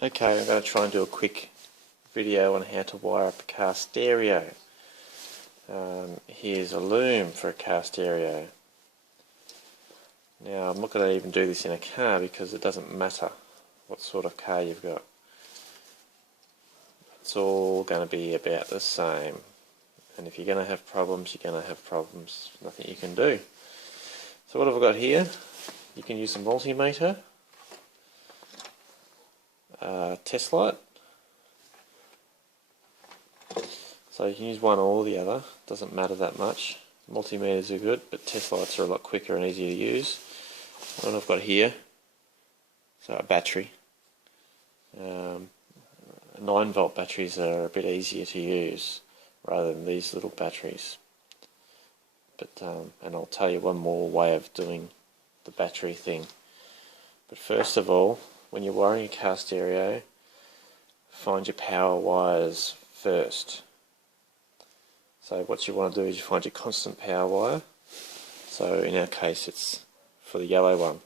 Okay, I'm going to try and do a quick video on how to wire up a car stereo. Here's a loom for a car stereo. Now I'm not going to even do this in a car because it doesn't matter what sort of car you've got. It's all going to be about the same. And if you're going to have problems, you're going to have problems. Nothing you can do. So what have I got here? You can use a multimeter, test light. So you can use one or the other, doesn't matter that much. Multimeters are good, but test lights are a lot quicker and easier to use. What I've got here, so a battery. 9-volt batteries are a bit easier to use rather than these little batteries. But and I'll tell you one more way of doing the battery thing. But first of all, when you're wiring a car stereo, find your power wires first. So what you want to do is you find your constant power wire. So in our case it's for the yellow one.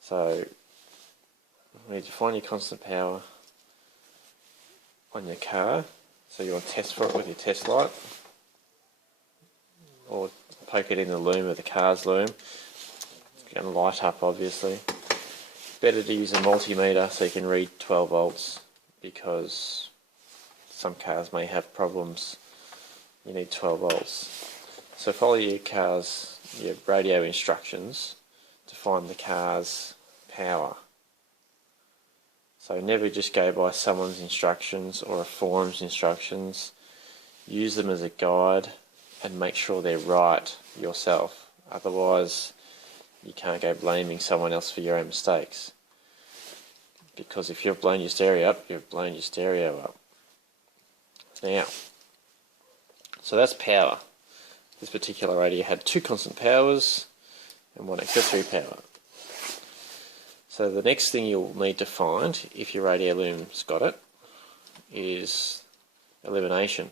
So you need to find your constant power on your car. So you want to test for it with your test light, or poke it in the loom of the car's loom. It's going to light up, obviously. Better to use a multimeter so you can read 12 volts, because some cars may have problems. You need 12 volts. So follow your radio instructions to find the car's power. So never just go by someone's instructions or a forum's instructions. Use them as a guide and make sure they're right yourself. Otherwise, you can't go blaming someone else for your own mistakes. Because if you've blown your stereo up, you've blown your stereo up. Now, so that's power. This particular radio had 2 constant powers and 1 accessory power. So the next thing you'll need to find, if your radio loom's got it, is illumination.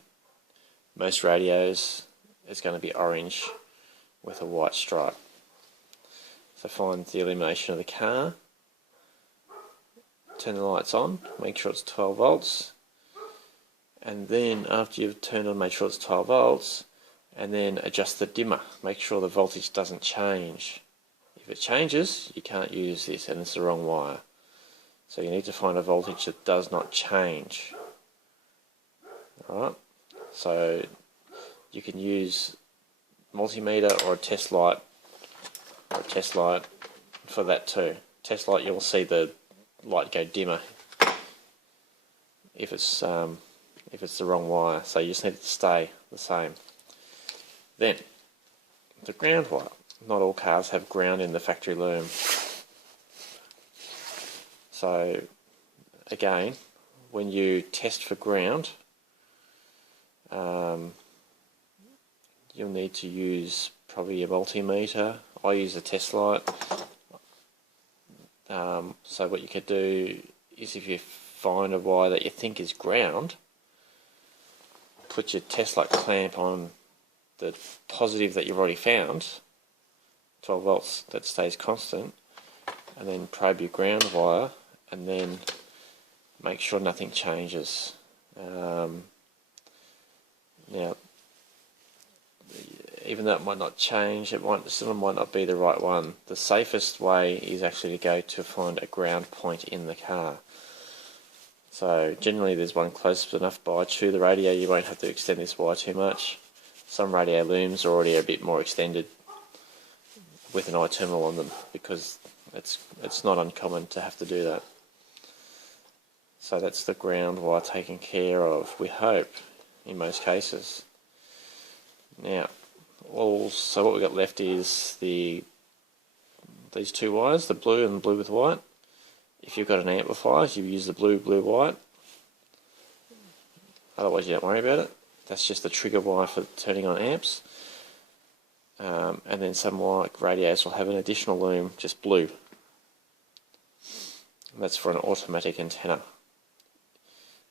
Most radios, it's going to be orange with a white stripe. So find the illumination of the car, turn the lights on, make sure it's 12 volts, and then after you've turned on, make sure it's 12 volts, and then adjust the dimmer, make sure the voltage doesn't change. If it changes, you can't use this and it's the wrong wire. So you need to find a voltage that does not change. Alright, so you can use multimeter or a test light, for that too. Test light, you'll see the light go dimmer if it's the wrong wire, so you just need it to stay the same. Then the ground wire. Not all cars have ground in the factory loom. So again, when you test for ground, you'll need to use probably a multimeter. I use a test light. So what you could do is, if you find a wire that you think is ground, put your test light clamp on the positive that you've already found, 12 volts, that stays constant, and then probe your ground wire and then make sure nothing changes. Now, even though it might not change, still might not be the right one. The safest way is actually to go to find a ground point in the car. So generally there's one close enough by to the radio, you won't have to extend this wire too much. Some radio looms are already a bit more extended with an I-terminal on them, because it's not uncommon to have to do that. So that's the ground wire taken care of, we hope, in most cases. Now, so what we've got left is these 2 wires, the blue and the blue with white. If you've got an amplifier, you use the blue, white. Otherwise you don't worry about it. That's just the trigger wire for turning on amps. And then some radios will have an additional loom, just blue. And that's for an automatic antenna.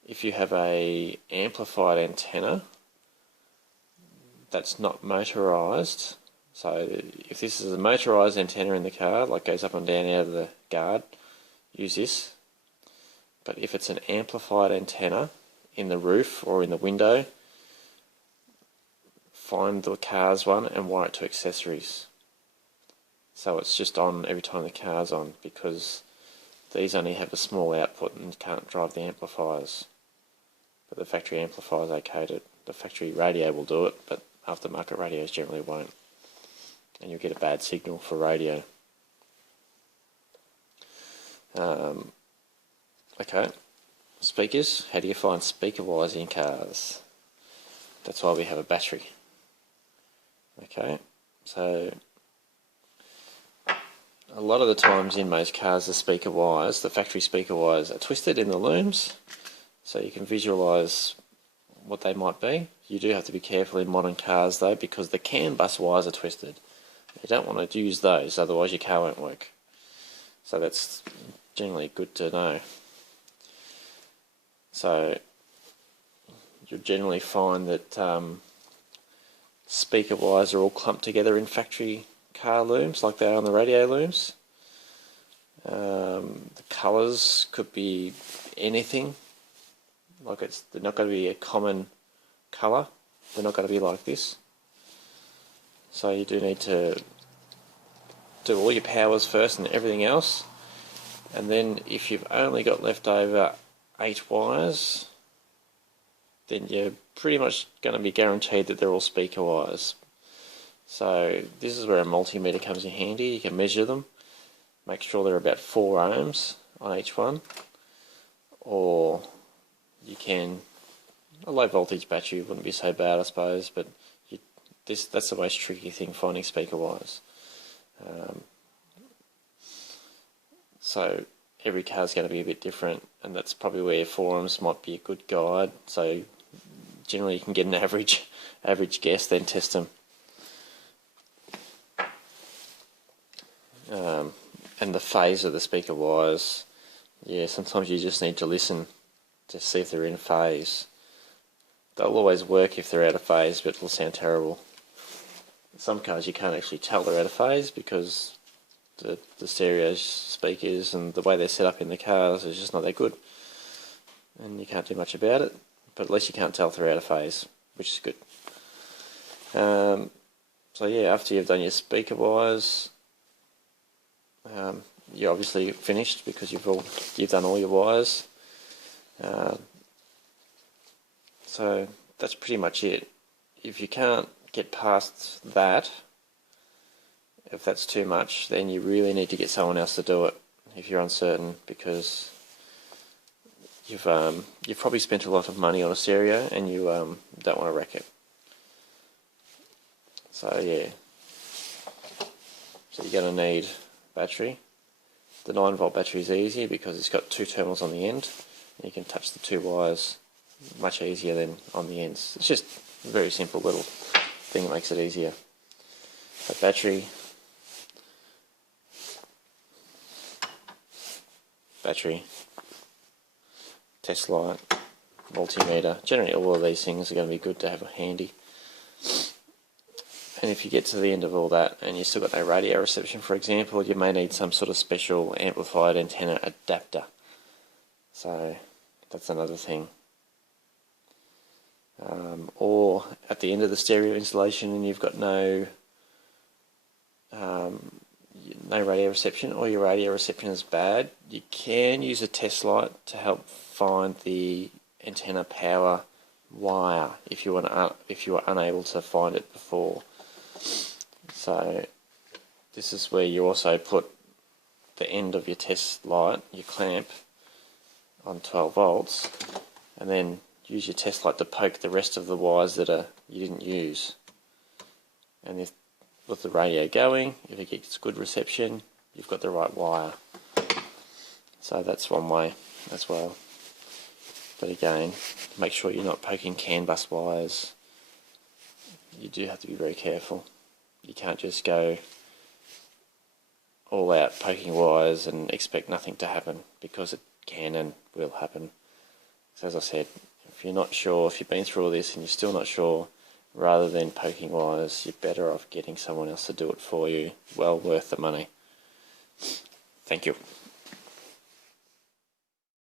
If you have a amplified antenna that's not motorized, so if this is a motorized antenna in the car, like goes up and down out of the guard, use this. But if it's an amplified antenna in the roof or in the window, find the car's one and wire it to accessories. So it's just on every time the car's on, because these only have a small output and can't drive the amplifiers. But the factory amplifier is okay. The factory radio will do it, but aftermarket radios generally won't. And you'll get a bad signal for radio. Okay, speakers. How do you find speaker wires in cars? That's why we have a battery. Okay, so a lot of the times in most cars, the speaker wires, the factory speaker wires, are twisted in the looms, so you can visualise what they might be. You do have to be careful in modern cars though, because the CAN bus wires are twisted. You don't want to use those, otherwise your car won't work. So that's generally good to know. So you'll generally find that speaker wires are all clumped together in factory car looms, like they are on the radio looms. The colours could be anything. Like they're not going to be a common colour. They're not going to be like this. So you do need to do all your powers first and everything else. And then if you've only got left over 8 wires, then you're pretty much going to be guaranteed that they're all speaker wires. So this is where a multimeter comes in handy. You can measure them, make sure they're about 4 ohms on each one, or you can, a low voltage battery wouldn't be so bad I suppose, but that's the most tricky thing, finding speaker wires. So every car is going to be a bit different, and that's probably where forums might be a good guide. So generally you can get an average guess, then test them. And the phase of the speaker wires, yeah, sometimes you just need to listen to see if they're in phase. They'll always work if they're out of phase, but it'll sound terrible. In some cars you can't actually tell they're out of phase because the stereo speakers and the way they're set up in the cars is just not that good, and you can't do much about it, but at least you can't tell if they're out of phase, which is good. So yeah, after you've done your speaker wires, you're obviously finished because you've done all your wires. So that's pretty much it. If you can't get past that, if that's too much, then you really need to get someone else to do it if you're uncertain, because you've probably spent a lot of money on a stereo and you don't want to wreck it. So yeah, so you're going to need battery. The 9-volt battery is easy because it's got 2 terminals on the end, and you can touch the 2 wires much easier than on the ends. It's just a very simple little thing that makes it easier. A battery, test light, multimeter. Generally all of these things are going to be good to have handy. And if you get to the end of all that and you've still got no radio reception, for example, you may need some sort of special amplified antenna adapter. So that's another thing. Or at the end of the stereo installation and you've got no radio reception, or your radio reception is bad, you can use a test light to help find the antenna power wire if you were unable to find it before. So this is where you also put the end of your test light, your clamp, on 12 volts, and then use your test light to poke the rest of the wires that you didn't use. And if with the radio going, if it gets good reception, you've got the right wire. So that's one way as well. But again, make sure you're not poking CAN bus wires. You do have to be very careful. You can't just go all out poking wires and expect nothing to happen, because it can and will happen. So as I said, if you're not sure, if you've been through all this and you're still not sure, rather than poking wires, you're better off getting someone else to do it for you. Well worth the money. Thank you.